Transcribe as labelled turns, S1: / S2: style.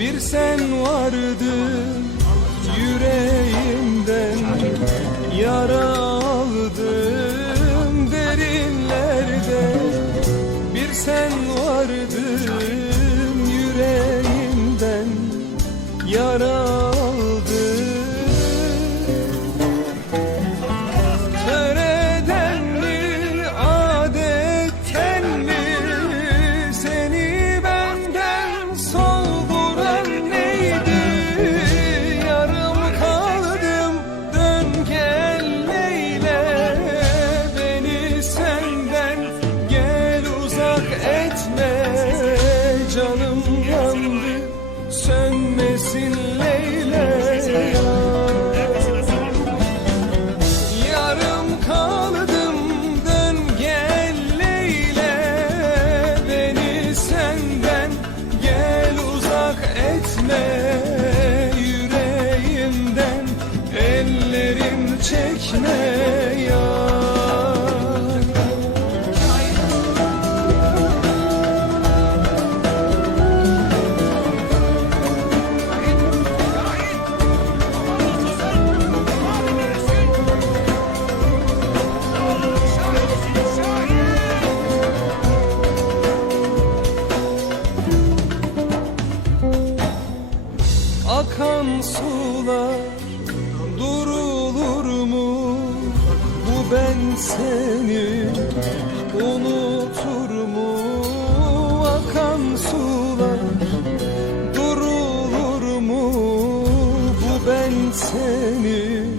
S1: Bir sen vardın yüreğimden Yara aldım derinlerde. Bir sen vardın yüreğimden Yara etme Canım yandı. Sönmesin Leyle Yarım kaldım dön gel Leyle Beni senden gel uzak etme. Yüreğimden ellerim çekme akan sular durulur mu? Bu ben seni unutur mu? Akan sular durulur mu? Bu ben seni